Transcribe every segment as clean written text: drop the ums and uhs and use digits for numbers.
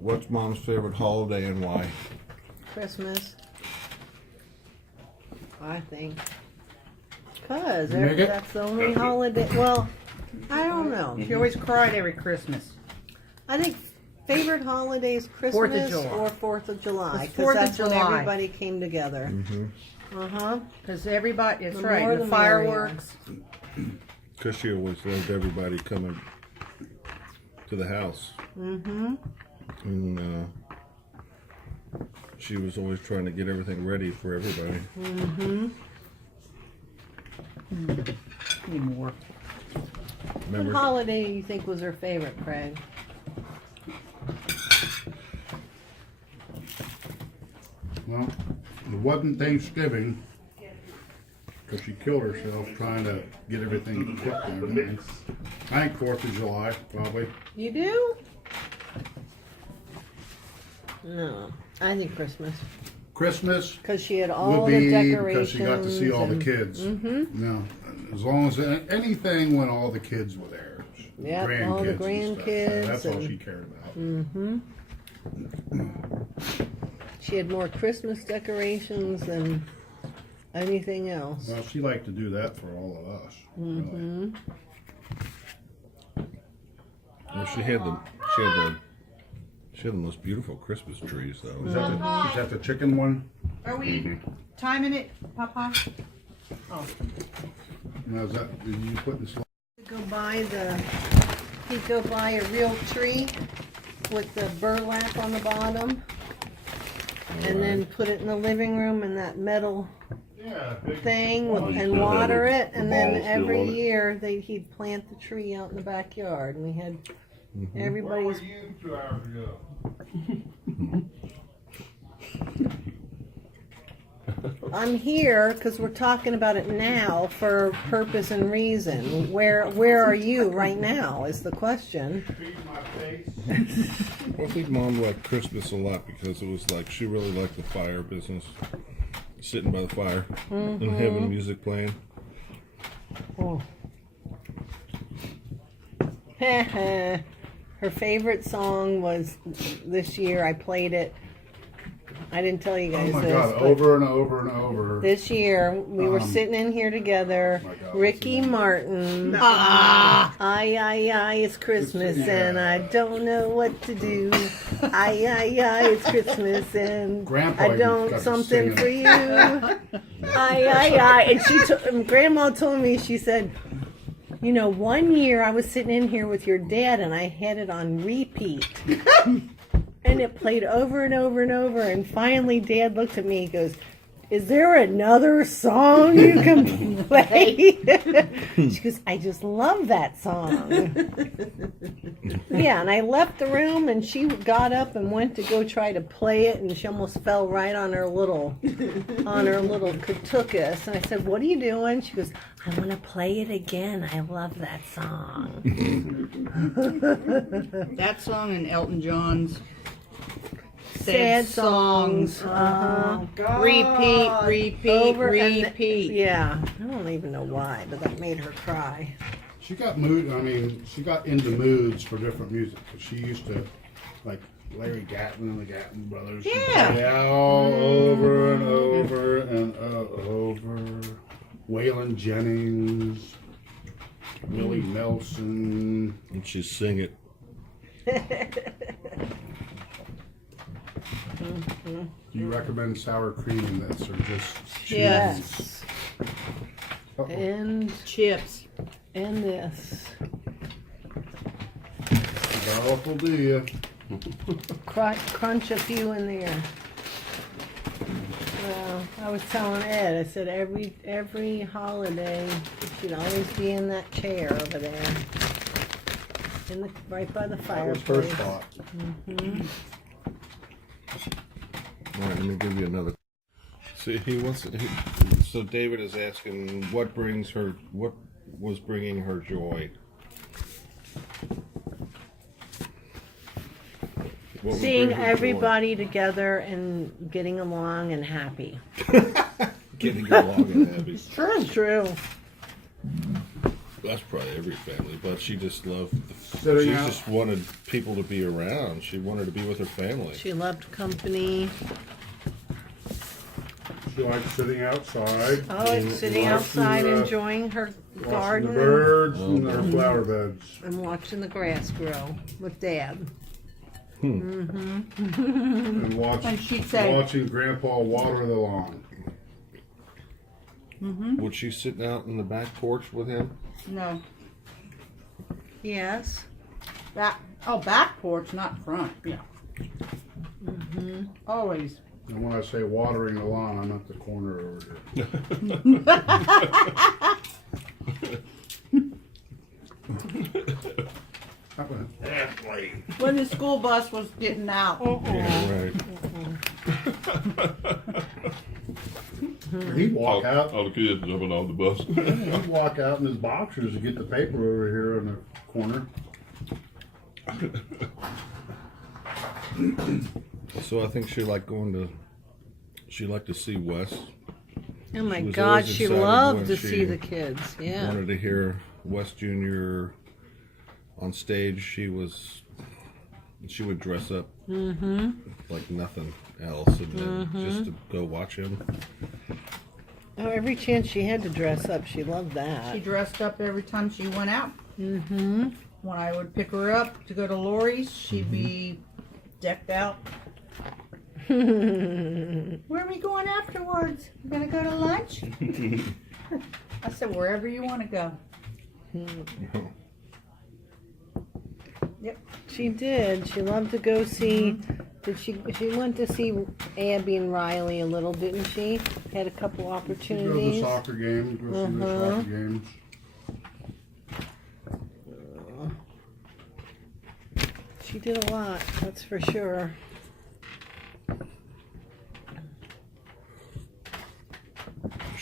What's Mom's favorite holiday and why? Christmas. I think. Because Make it? that's the only holiday. Well, I don't know. She always cried every Christmas. I think favorite holiday is Christmas July. or 4th of July. It's Because 4th of that's when July. everybody came together. Uh-huh. Because everybody, it's The right, more the the fireworks. Because she always loved everybody coming to the house. Mm-hmm. And she was always trying to get everything ready for everybody. Mm-hmm. Need more. What Remember? holiday do you think was her favorite, Craig? Well, it wasn't Thanksgiving because she killed herself trying to get everything cooked and everything. I think 4th of July, probably. You do? No. I think Christmas. Christmas Because she had all would the be decorations. because she got to see all the and- kids. Mm-hmm. No, as long as anything when all the kids were there. Yep, grandkids all the and stuff. grandkids That's all and- she cared about. Mm-hmm. She had more Christmas decorations than anything else. Well, she liked to do that for all of us. Really. Mm-hmm. Well, she had the most beautiful Christmas trees, though. Is that the chicken one? Are we timing it, Papa? Now, is that, did you put this? He'd go buy a real tree with the burlap on the bottom and then put it in the living room in that metal Yeah, big. thing and water it, and then every year he'd plant the tree out in the backyard, and we had everybody's. you 2 hours ago? I'm here because we're talking about it now for purpose and reason. Where are you right now is the question. Feed my face. Well, I think Mom liked Christmas a lot because it was like she really liked the fire business. Sitting by the fire and having music playing. Oh. Her favorite song was this year. I played it. I didn't tell you Oh guys my this. God! but Over and over and over. This year we were sitting in here together. my God, what's Ricky his name? Martin. Aye, it's Christmas and I don't know what to do. Aye, it's Christmas and Grandpa I got don't to something sing for it. you. Aye. And Grandma told me, she said, you know, one year I was sitting in here with your dad and I had it on repeat. And it played over and over and over. And finally, Dad looked at me. He goes, "Is there another song you can play?" She goes, "I just love that song." Yeah, and I left the room, and she got up and went to go try to play it, and she almost fell right on her little katukas. And I said, "What are you doing?" She goes, "I want to play it again. I love that song." That song and Elton John's Sad songs. God. Repeat. Yeah, I don't even know why, but that made her cry. She got she got into moods for different music. 'Cause she used to, like Larry Gatlin and the Gatlin Brothers. she'd Yeah. play all over and over and over. Waylon Jennings, Willie Nelson. And she'd sing it. Do you recommend sour cream in this or just cheese? Yes. Uh-oh. And Chips. this. Powerful, do you? Crunch a few in there. Well, I was telling Ed, I said every holiday you should always be in that chair over there. Right by the That was fireplace. her spot. All right, let me give you another. See, so David is asking what was bringing her joy. What would Seeing bring her joy? everybody together and getting along and happy. Getting along and happy. True. That's probably every family, but she just loved. Sitting She out. just wanted people to be around. She wanted to be with her family. She loved company. She likes sitting outside, Oh, and sitting watching outside the- enjoying her watching garden the birds and their flower beds. and watching the grass grow with Dad. And And she'd say- watching Grandpa water the lawn. Was she sitting out in the back porch with him? No. Yes. Back porch, not front. Yeah. Always. And when I say watering the lawn, I'm at the corner over here. When the school bus was getting out. Yeah, right. He'd walk out. All the kids jumping off the bus. He'd walk out in his boxers to get the paper over here in the corner. So I think she liked going to. She liked to see Wes. Oh my She was God, always she excited loved when to she see the kids. Yeah. Wanted to hear Wes Jr. on stage. She would dress up like nothing else, and then just to go watch him. Oh, every chance she had to dress up, she loved She that. dressed up every time she went out. Mm-hmm. When I would pick her up to go to Lori's, she'd be decked out. Where are we going afterwards? We're gonna go to lunch? I said, wherever you want to go. She did. She loved to go see. Did she? She went to see Abby and Riley a little, didn't she? Had a couple She'd go to the opportunities. soccer games, go see the soccer games. She did a lot. That's for sure.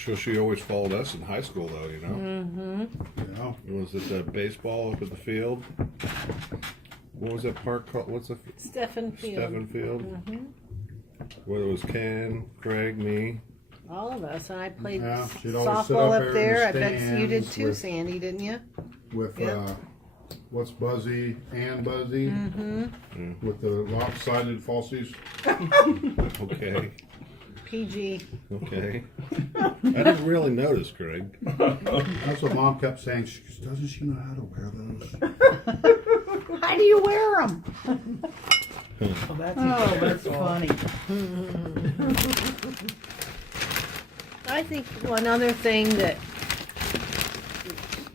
So she always followed us in high school, though. You know, Yeah. was it baseball up at the field? What was that park called? What's the Stephen Field. Stephen Field? Whether it was Ken, Craig, me. All of us. And I played Yeah, she'd always sit softball up up there there. in the I bet you did stands too, with- Sandy, didn't you? With Yep. what's Buzzy and Buzzy with the lopsided falsies. Okay, PG. okay. I didn't really notice, Craig. That's what Mom kept saying. She goes, doesn't she know how to wear those? How do you wear them? Oh, that's Oh, that's funny. I think one other thing that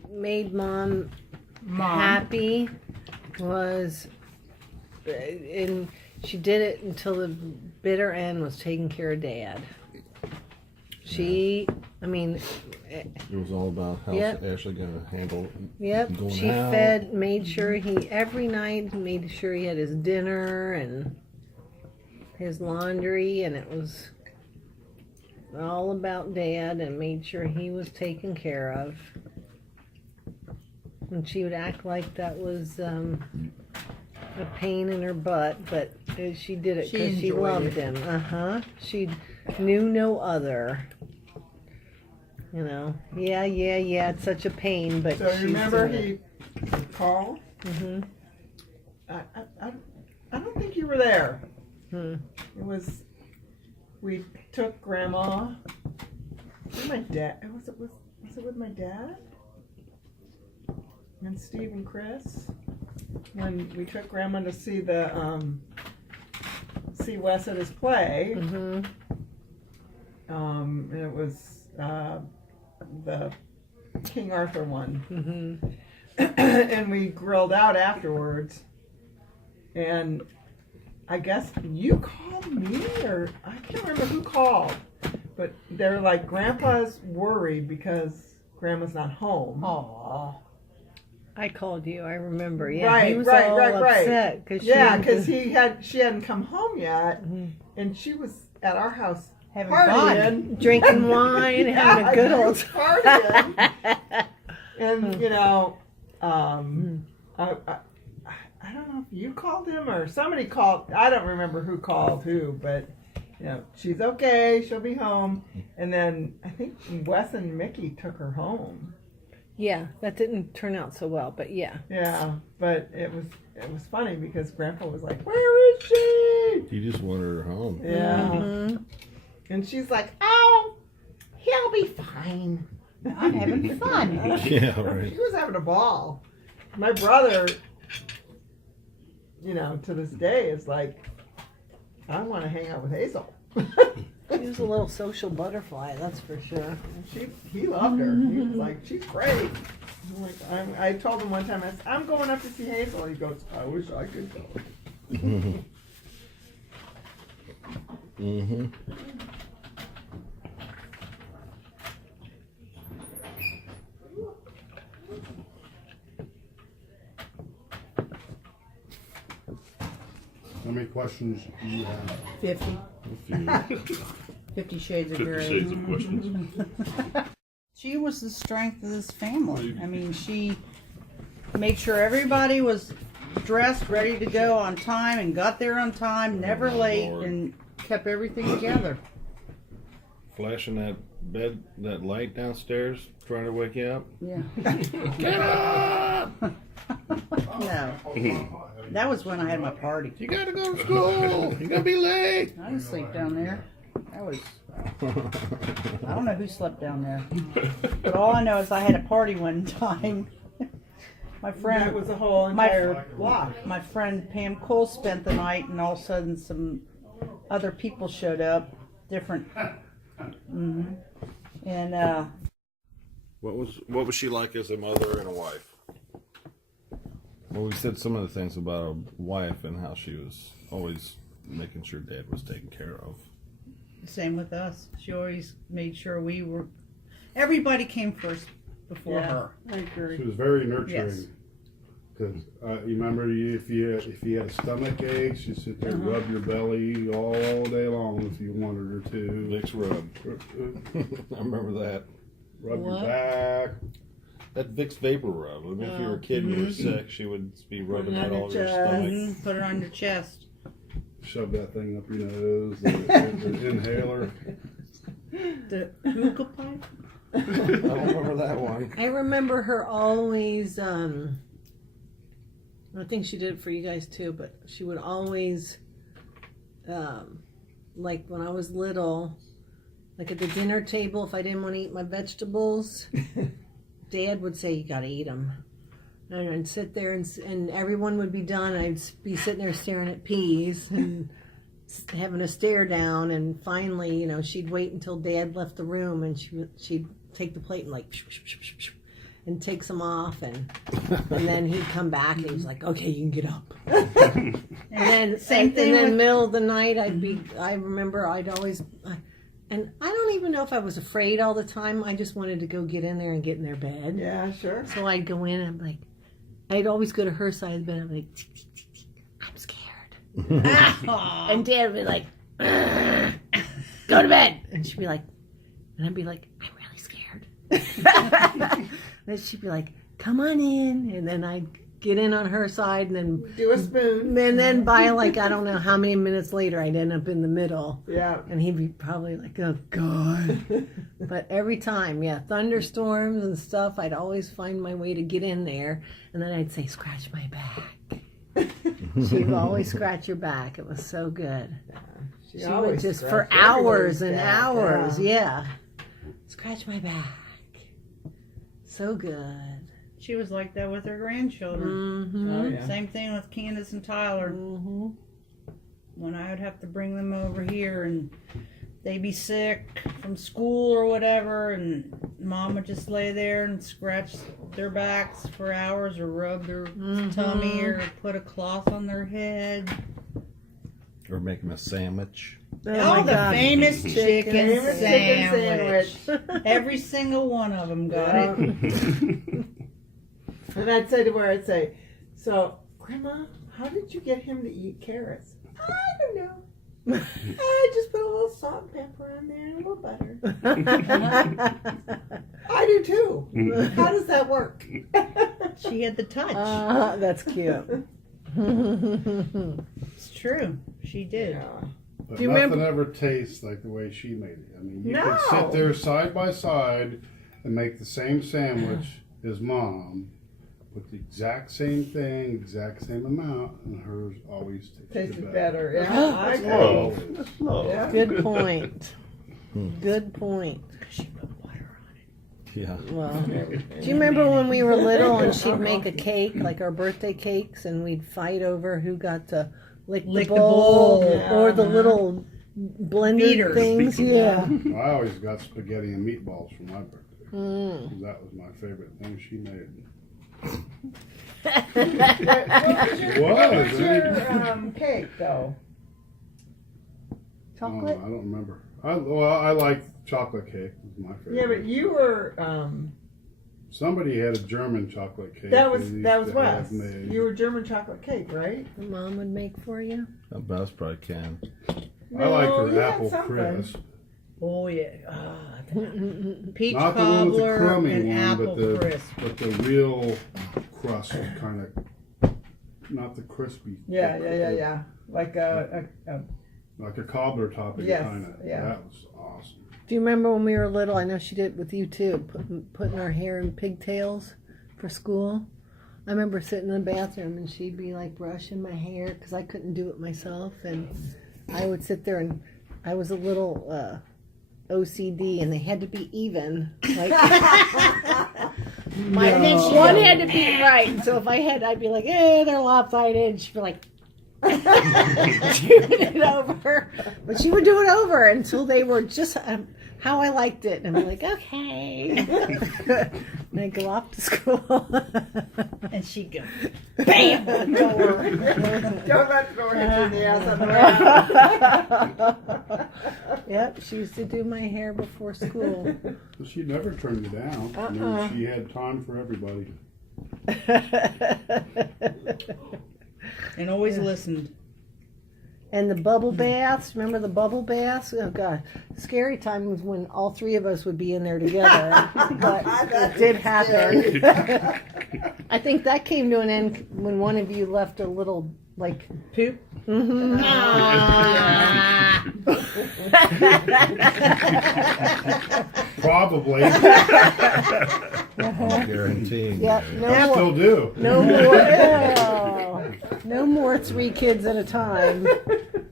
made Mom happy was, and she did it until the bitter end, was taking care of Dad. She, I mean, It was all about how's Yep. Ashley gonna handle. yep, Going she out. fed, made sure every night, made sure he had his dinner and his laundry, and it was all about Dad, and made sure he was taken care of. And she would act like that was a pain in her butt, but she did it She because she enjoyed loved it. him. She knew no other. You know, yeah, it's such a pain, but So she's remember doing he called? Mhm. I don't think you were there. Hmm. It was, we took Grandma, with my dad, was it with my dad? And Steve and Chris? When we took Grandma to see see Wes at his play. Mhm. And it was the King Arthur one. Mhm. And we grilled out afterwards. And I guess you called me, or I can't remember who called. But they're like, Grandpa's worried because Grandma's not home. Aw. I called you. I remember. Yeah, Right, he was right, all right, right. upset because Yeah, because she hadn't come home yet, Mhm. and she was at our house Having partying, drinking wine, having a good old partying. And you know, I don't know if you called him or somebody called. I don't remember who called who, but you know, she's okay. She'll be home. And then I think Wes and Mickey took her home. Yeah, that didn't turn out so well, but yeah. Yeah, but it was funny because Grandpa was like, "Where is she?" You just wanted her home. Yeah, Mhm. and she's like, "Oh, he'll be fine." I'm having fun. Yeah, right. She was having a ball. My brother, to this day is like, I want to hang out with Hazel. She was a little social butterfly, that's for sure. And he loved her. He was like, she's great. I'm like, I told him one time, I said, I'm going up to see Hazel. He goes, I wish I could go. Mm-hmm. How many questions do you have? 50. 50 Shades of 50 Grey. shades of questions. She was the strength of this family. I mean, she made sure everybody was dressed, ready to go on time, and got there on time, never late, Lord. and kept everything together. Flashing that light downstairs, trying to wake you up. Yeah. Get up! No. That was when I had my party. You gotta go to school. You gotta be late. I didn't sleep down there. I don't know who slept down there. But all I know is I had a party one time. My friend That was a whole entire block. My friend Pam Cole spent the night, and all of a sudden some other people showed up, different. And What was she like as a mother and a wife? Well, we said some of the things about a wife and how she was always making sure Dad was taken care of. same with us. She always made sure everybody came first before her. I agree. She was very Yes. nurturing. Because you remember, if you had a stomach ache, she'd sit there and rub your belly all day long if you wanted her to. Vicks rub. I remember that. Rub What? your back. That Vicks vapor rub. I mean, if you were a kid and you were sick, she would be rubbing that all over your stomach. Put her on your chest. Shove that thing up your nose. The inhaler. The hookah pipe. I don't remember that one. I remember her always, I think she did it for you guys too, but she would always, like when I was little, like at the dinner table, if I didn't want to eat my vegetables, Dad would say, you gotta eat them. And I'd sit there and everyone would be done. I'd be sitting there staring at peas and having a stare down. And finally, she'd wait until Dad left the room and she'd take the plate and like, and take some off. And then he'd come back and he was like, okay, you can get up. And then, Same thing and then with- middle of the night, I remember I'd always, and I don't even know if I was afraid all the time. I just wanted to go get in there and get in their bed. Yeah, sure. So I'd go in and I'm like, I'd always go to her side of the bed. I'm like, tick, tick, tick, tick. I'm scared. And Dad would be like, go to bed. And she'd be like, and I'd be like, I'm really scared. And she'd be like, come on in. And then I'd get in on her side and then Do a spoon. and then by like I don't know how many minutes later I'd end up in the middle Yeah. and he'd be probably like, oh God. But every time, yeah, thunderstorms and stuff, I'd always find my way to get in there and then I'd say, scratch my back. She would always scratch your back. It was so good. She would always just for scratched hours and everybody's back, hours, yeah. yeah. Scratch my back. So good. She was like that with her grandchildren. Mm-hmm. Oh, yeah. Same thing with Candace and Tyler. Mm-hmm. When I would have to bring them over here and they'd be sick from school or whatever, and Mom would just lay there and scratch their backs for hours or rub their tummy or put a cloth on their head. Or make him a sandwich. Oh, the famous chicken Famous chicken sandwich. sandwich. Every single one of them got it. And I'd say to her, I'd say, so, Grandma, how did you get him to eat carrots? I don't know. I just put a little salt and pepper on there and a little butter. I do too. How does that work? She had the touch. That's cute. It's true. She did. Yeah. But Do you nothing remember- ever tastes like the way she made it. I mean, you No. could sit there side by side and make the same sandwich, his mom put the exact same thing, exact same amount, and hers always Tasted better. Yeah, I agree. Love. Always. That's love. Yeah. Good point. Good point. Yeah. Well, do you remember when we were little and she'd make a cake, like our birthday cakes, and we'd fight over who got to lick the bowl or the little blender Beaters. things? Yeah. I always got spaghetti and meatballs for my birthday. Mm. That was my favorite thing she made. What was your cake though? Chocolate? I don't remember. I like chocolate cake. Was my favorite. Yeah, but you were Somebody had a German chocolate cake. that was they used to Wes. have made. You were German chocolate cake, right? The mom would make for you. I best probably can. I like No, her you had apple something. crisp. Oh yeah. Peach Not the one with the cobbler crummy and one, apple crisp. but the real crust kind of, not the crispy. Yeah. Like a Like a cobbler topping Yes, kind of. yeah. That was awesome. Do you remember when we were little? I know she did it with you too, putting our hair in pigtails for school. I remember sitting in the bathroom and she'd be like brushing my hair because I couldn't do it myself, and I would sit there and I was a little OCD and they had to be even. Like one had to be right. So if I had, I'd be like, they're lopsided. She'd be like. Doing it over, but she would do it over until they were just how I liked it, and I'm like, okay. And I go off to school, And she'd go, bam, the door. don't let the door hit you in the ass on the way out. Yep, she used to do my hair before school. But she never turned you down. I mean, she had time for everybody. And always listened. And the bubble baths, remember the bubble baths? Oh God, scary time was when all three of us would be in there together, but it did happen. I think that came to an end when one of you left a little, like, Poop. Probably. I'm guaranteeing. Yep, you. no I more. still do. No more. Oh, no more 3 kids at a time.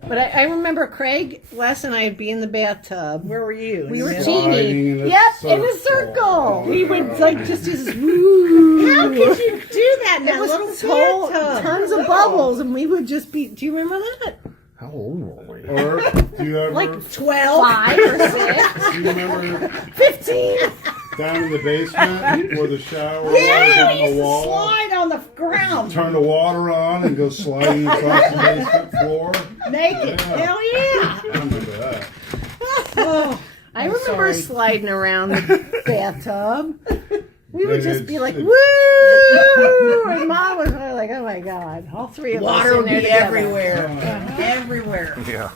But I remember Craig, Les, and I'd be in the bathtub. Where were you? We were Sliding teeny. in a Yep, in a circle. circle. We would like just do this. Woo. How could you do that in It that was little tall, tons of bubbles, and we would just be. Do you remember that? How old were we? Or do you ever? Like 12. 5 or 6, do you remember 15. down in the basement where the shower Yeah, was we on used the to wall? slide on the ground. Turn the water on and go sliding across the basement floor. Naked. Yeah. Hell yeah. I remember that. Oh, I remember sorry. sliding around the bathtub. We would And just be it's- like, it- woo! And Mom was like, oh my God, all 3 of us water in would there be together. everywhere. Everywhere. Yeah.